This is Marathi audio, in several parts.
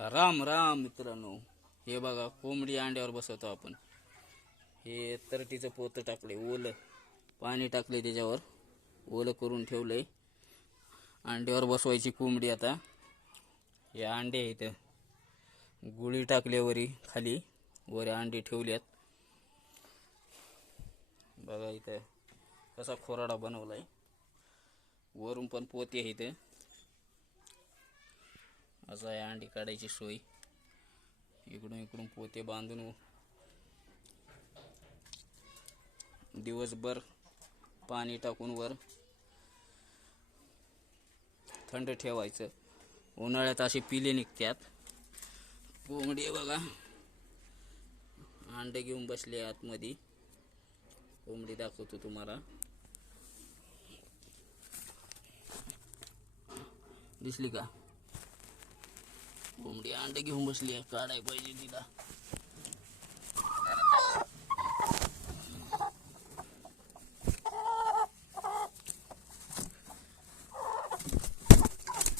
राम राम मित्रांनो. हे बघा कोंबडी अंड्यावर बसवतो आपण. हे तरटीचं पोतं टाकले ओलं. पाणी टाकले त्याच्यावर. ओलं करून ठेवलंय. अंड्यावर बसवायची कोंबडी आता. हे अंडे आहेत. गुळी टाकल्यावरी खाली. वर अंडे ठेवल्यात. बघा इथं कसा खोराडा बनवलाय. वरून पण पोते आहेत. असं आहे अंडी काढायची सोय. इकडून इकडून पोते बांधून. दिवसभर पाणी टाकून वर थंड ठेवायचं. उन्हाळ्यात असे पिले निघतात. कोंबडी आहे बघा. अंडे घेऊन बसले आतमध्ये. कोंबडी दाखवतो तुम्हाला. दिसली का? कोंबडी अंडे घेऊन बसली आहे काढाय पाहिजे तिला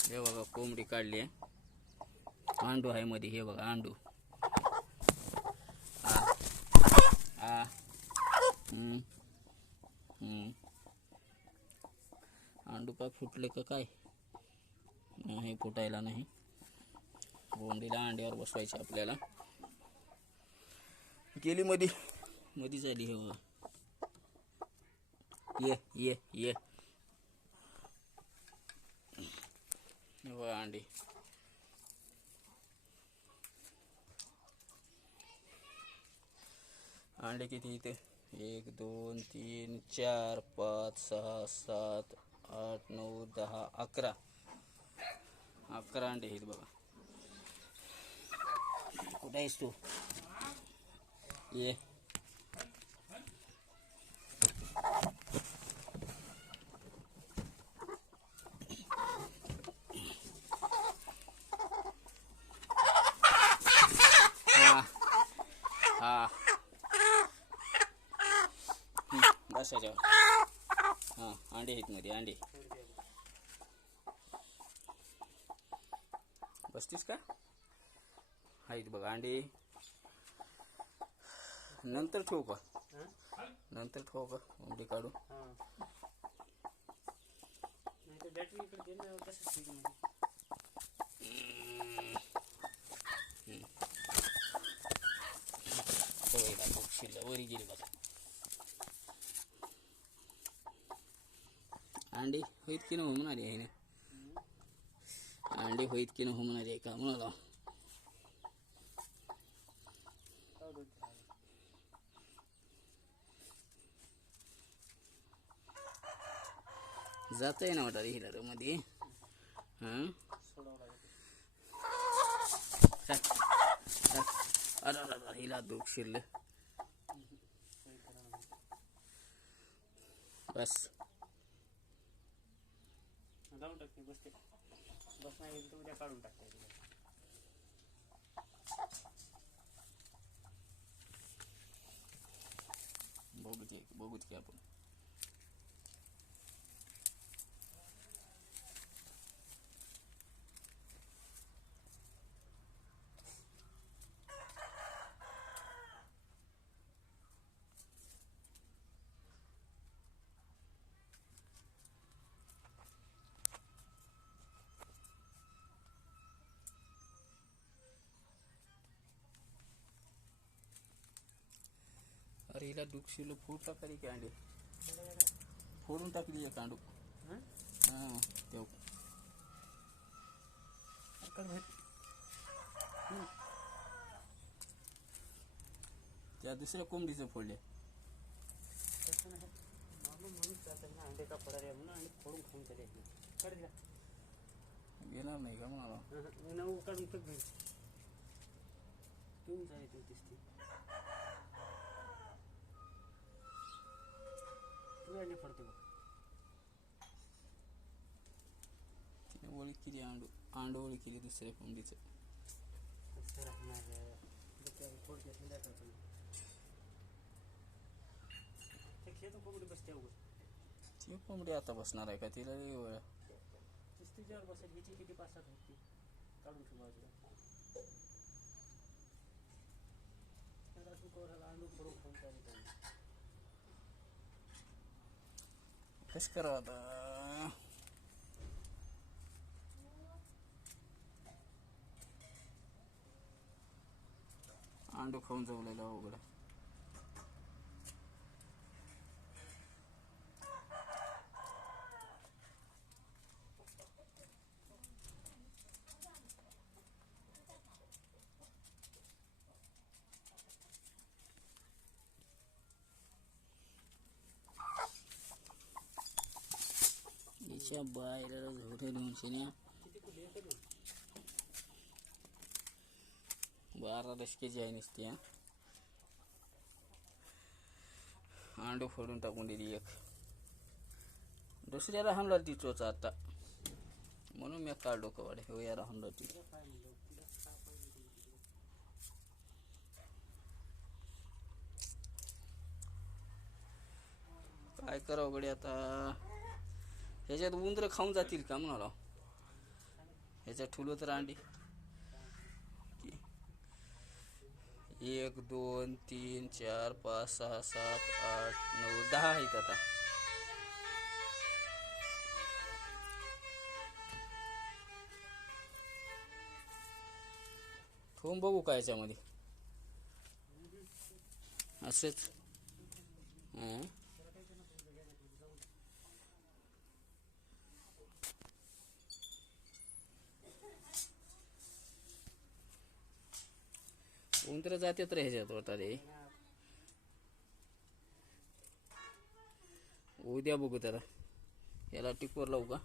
हे बघा कोंबडी काढली अंडू का फुटले का काय? नाही। कोंबडीला अंड्यावर बसवायचे आपल्याला. गेली मधी. मधी झाली हे. बघा ये ये ये. हे अंडी. अंडे किती इथे? एक दोन तीन चार पाच सहा सात आठ नऊ दहा अकरा. अकरा अंडे आहेत बघा. कुठे आहेस तू ये हा हा हं, बस याच्यावर हां अंडे आहेत मध्ये अंडे बसतीस का आहेत बघा अंडे. नंतर ठेवू का? नंतर ठेवू का? अंडे काढू वरी गेली बघा. अंडी होईत की न हो म्हणाली आहे ना? अंडी होईत की न म्हणाली आहे का? म्हणाला जात आहे ना वाटत हिला मध्ये हां? अरे हिला दुःख शिरलं बस जाऊन टाकते बसते बस. नाही तर उद्या काढून टाकते बघूत बघूत की आपण. अरे हिला दुखशील फूट टाकली की अंडे फोडून टाकली एक कांडू। हां? हां तेव इकडे भेट त्या दुसऱ्या कोंबडीचं फोडले तसं नाही नॉर्मल म्हणून चालतं ना अंडे का पडा रे म्हणून आणि फोडून खाऊन तरी काढ दिला येणार नाही का मला मी नऊ काढून फेक भेट घेऊन जायचं होतीस पडते बघ. ओळी केली आंडू आंडू ओळी केली दुसऱ्या कोंबडीचं. कोंबडी बसते ती कोंबडी आता बसणार आहे का? तिला वेळ. तिच्यावर बसेल हिची किती पाच सात होती? काढून ठेवू बाजूला. अंडू करून कसं करावं आता अंडू खाऊन जवलेलं अवघड आहे. बाहेर झोटे दोनशे न्या ना बारा दशकेची आहे नुसती हा. अंडू फोडून टाकून दिली एक. दुसऱ्याला हाणला ती चोच आता. म्हणून मी काढ डोकं वाढे हो या राहून राहती काय काय करावं गडी आता? ह्याच्यात उंदर खाऊन जातील का म्हणाला? ह्याच्यात ठुलो तर अंडी एक दोन तीन चार पाच सहा सात आठ नऊ दहा आहेत आता. ठेवून बघू का याच्यामध्ये. असेच. उंदर जातात रे ह्याच्यात वाटाले. उद्या बघू त्याला. याला टिकवर लावू का?